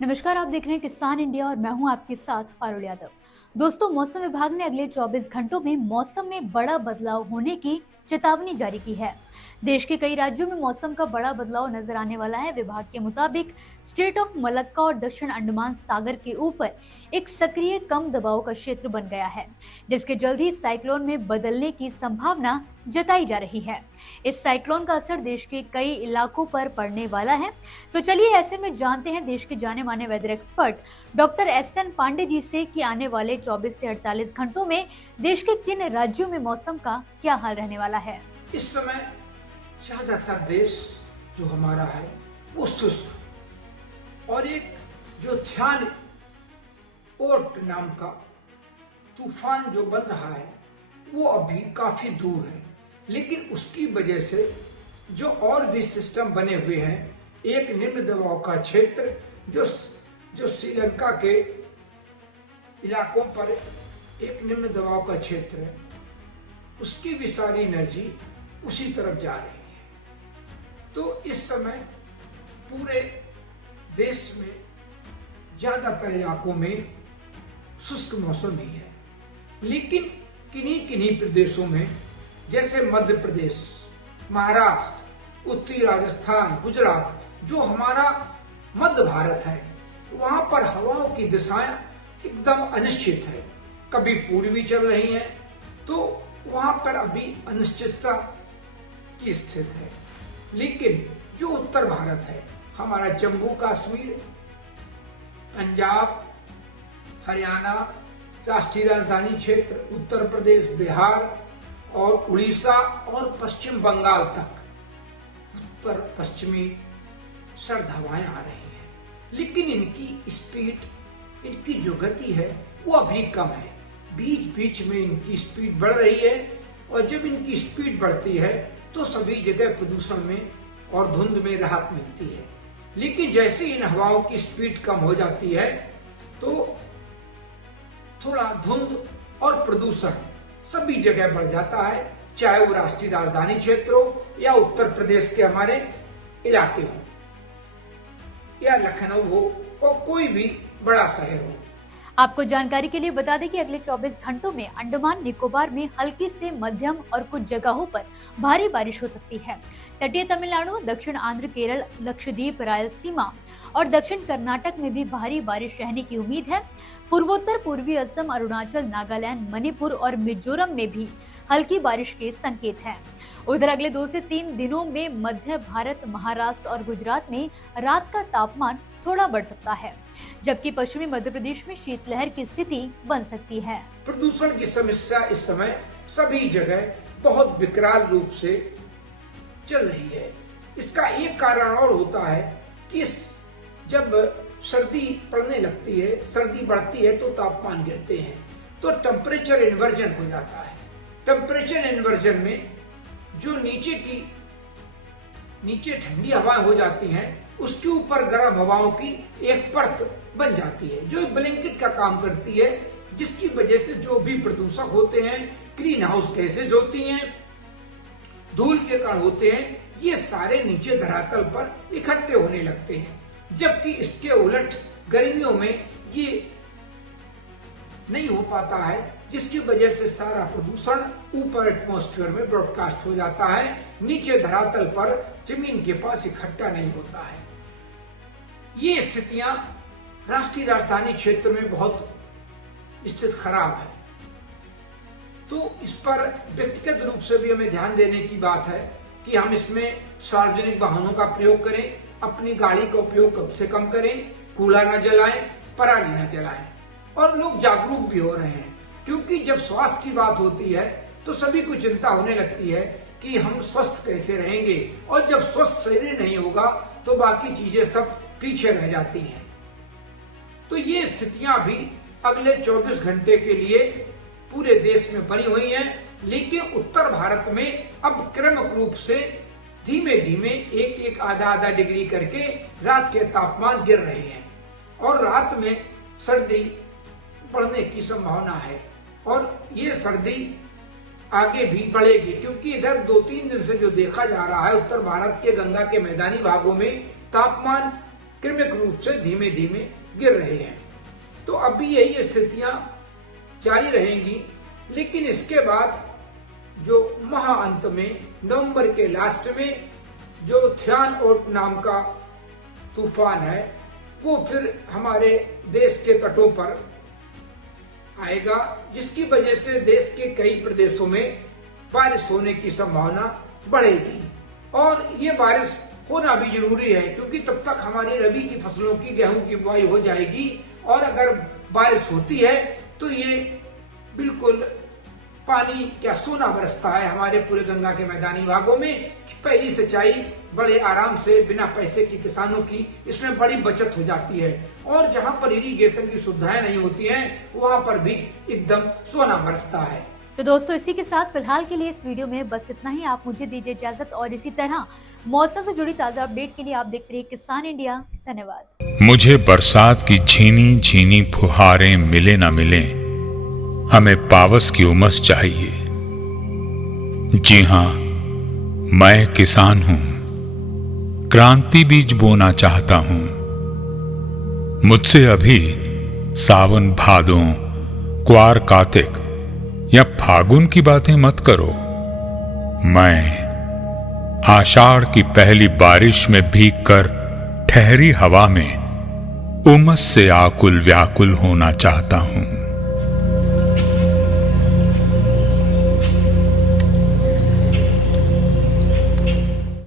नमस्कार, आप देख रहे हैं किसान इंडिया और मैं हूं आपके साथ पारुल यादव। दोस्तों, मौसम विभाग ने अगले 24 घंटों में मौसम में बड़ा बदलाव होने की चेतावनी जारी की है। देश के कई राज्यों में मौसम का बड़ा बदलाव नजर आने वाला है। विभाग के मुताबिक स्टेट ऑफ मलक्का और दक्षिण अंडमान सागर के ऊपर एक सक्रिय कम दबाव का क्षेत्र बन गया है, जिसके जल्द ही साइक्लोन में बदलने की संभावना जताई जा रही है। इस साइक्लोन का असर देश के कई इलाकों पर पड़ने वाला है। तो चलिए ऐसे में जानते हैं देश के जाने माने weather expert doctor S N. Pandey ji से कि आने वाले 24 से 48 घंटों में देश के किन राज्यों में मौसम का क्या हाल रहने वाला है। इस समय ज्यादातर देश जो हमारा है वो शुष्क और एक जो ध्यान ओट नाम का तूफान जो बन रहा है वो अभी काफी दूर है, लेकिन उसकी वजह से जो और भी सिस्टम बने हुए हैं, एक निम्न दबाव का क्षेत्र जो श्रीलंका के इलाकों पर एक निम्न दबाव का क्षेत्र है, उसकी भी सारी एनर्जी उसी तरफ जा रही है। तो इस समय पूरे देश में ज्यादातर इलाकों में शुष्क मौसम ही है, लेकिन किन्हीं किन्हीं प्रदेशों में जैसे मध्य प्रदेश, महाराष्ट्र, उत्तरी राजस्थान, गुजरात, जो हमारा मध्य भारत है, वहां पर हवाओं की दिशाएं एकदम अनिश्चित है। कभी पूर्वी चल रही है तो वहां पर अभी अनिश्चितता की स्थिति है। लेकिन जो उत्तर भारत है, हमारा जम्मू कश्मीर, पंजाब, हरियाणा, राष्ट्रीय राजधानी क्षेत्र, उत्तर प्रदेश, बिहार और उड़ीसा और पश्चिम बंगाल तक उत्तर पश्चिमी सर्द हवाएं आ रही हैं, लेकिन इनकी स्पीड, इनकी जो गति है वो अभी कम है। बीच बीच में इनकी स्पीड बढ़ रही है और जब इनकी स्पीड बढ़ती है तो सभी जगह प्रदूषण में और धुंध में राहत मिलती है। लेकिन जैसे इन हवाओं की स्पीड कम हो जाती है तो थोड़ा धुंध और प्रदूषण सभी जगह बढ़ जाता है, चाहे वो राष्ट्रीय राजधानी क्षेत्र हो या उत्तर प्रदेश के हमारे इलाके हो या लखनऊ हो और कोई भी बड़ा शहर हो। आपको जानकारी के लिए बता दें कि अगले 24 घंटों में अंडमान निकोबार में हल्की से मध्यम और कुछ जगहों पर भारी बारिश हो सकती है। तटीय तमिलनाडु, दक्षिण आंध्र, केरल, लक्षद्वीप, रायलसीमा और दक्षिण कर्नाटक में भी भारी बारिश रहने की उम्मीद है। पूर्वोत्तर पूर्वी असम, अरुणाचल, नागालैंड, मणिपुर और मिजोरम में भी हल्की बारिश के संकेत हैं। उधर अगले 2 से 3 दिनों में मध्य भारत, महाराष्ट्र और गुजरात में रात का तापमान थोड़ा बढ़ सकता है, जबकि पश्चिमी मध्य प्रदेश में शीतलहर की स्थिति बन सकती है। प्रदूषण की समस्या इस समय सभी जगह बहुत विकराल रूप से चल रही है। इसका एक कारण और होता है कि जब सर्दी पड़ने लगती है, सर्दी बढ़ती है तो तापमान गिरते हैं, तो टेम्परेचर इन्वर्जन हो जाता है। टेम्परेचर इन्वर्जन में जो नीचे ठंडी हवाएं हो जाती हैं, उसके ऊपर गर्म हवाओं की एक परत बन जाती है जो ब्लैंकेट का काम करती है, जिसकी वजह से जो भी प्रदूषक होते हैं, ग्रीन हाउस गैसेज होती हैं, धूल के कण होते हैं, ये सारे नीचे धरातल पर इकट्ठे होने लगते हैं। जबकि इसके उलट गर्मियों में ये नहीं हो पाता है, जिसकी वजह से सारा प्रदूषण ऊपर एटमॉस्फेयर में ब्रॉडकास्ट हो जाता है, नीचे धरातल पर जमीन के पास इकट्ठा नहीं होता है। ये स्थितियां राष्ट्रीय राजधानी क्षेत्र में बहुत स्थिति खराब है, तो इस पर व्यक्तिगत रूप से भी हमें ध्यान देने की बात है कि हम इसमें सार्वजनिक वाहनों का प्रयोग करें, अपनी गाड़ी का उपयोग कम से कम करें, कूड़ा न जलाएं, पराली न जलाएं। और लोग जागरूक भी हो रहे हैं, क्योंकि जब स्वास्थ्य की बात होती है तो सभी को चिंता होने लगती है कि हम स्वस्थ कैसे रहेंगे, और जब स्वस्थ शरीर नहीं होगा तो बाकी चीजें सब पीछे रह जाती हैं। तो ये स्थितियां भी अगले 24 घंटे के लिए पूरे देश में बनी हुई हैं, लेकिन उत्तर भारत में अब क्रमिक रूप से धीमे धीमे एक आधा डिग्री करके रात के तापमान गिर रहे हैं और रात में सर्दी बढ़ने की संभावना है, और ये सर्दी आगे भी बढ़ेगी, क्योंकि इधर 2-3 दिन से जो देखा जा रहा है, उत्तर भारत के गंगा के मैदानी भागों में तापमान क्रमिक रूप से धीमे धीमे गिर रहे हैं। तो अभी यही स्थितियां जारी रहेंगी, लेकिन इसके बाद जो माह अंत में नवंबर के लास्ट में जो थियान ओट नाम का तूफान है वो फिर हमारे देश के तटों पर आएगा, जिसकी वजह से देश के कई प्रदेशों में बारिश होने की संभावना बढ़ेगी। और ये बारिश होना भी जरूरी है, क्योंकि तब तक हमारी रबी की फसलों की, गेहूं की बुआई हो जाएगी। और अगर बारिश होती है तो ये बिल्कुल पानी क्या सोना बरसता है हमारे पूरे गंगा के मैदानी भागों में। पहली सिंचाई बड़े आराम से बिना पैसे की किसानों की, इसमें बड़ी बचत हो जाती है। और जहां पर इरिगेशन की सुविधाएं नहीं होती हैं वहां पर भी एकदम सोना बरसता है। तो दोस्तों, इसी के साथ फिलहाल के लिए इस वीडियो में बस इतना ही। आप मुझे दीजिए इजाजत, और इसी तरह मौसम से जुड़ी ताजा अपडेट के लिए आप देखते रहिए किसान इंडिया। धन्यवाद। मुझे बरसात की झीनी झीनी फुहारें मिले ना मिले, हमें पावस की उमस चाहिए। जी हां, मैं किसान हूं, क्रांति बीज बोना चाहता हूं। मुझसे अभी सावन भादों, क्वार कार्तिक या फागुन की बातें मत करो। मैं आषाढ़ की पहली बारिश में भीगकर ठहरी हवा में उमस से आकुल व्याकुल होना चाहता हूं।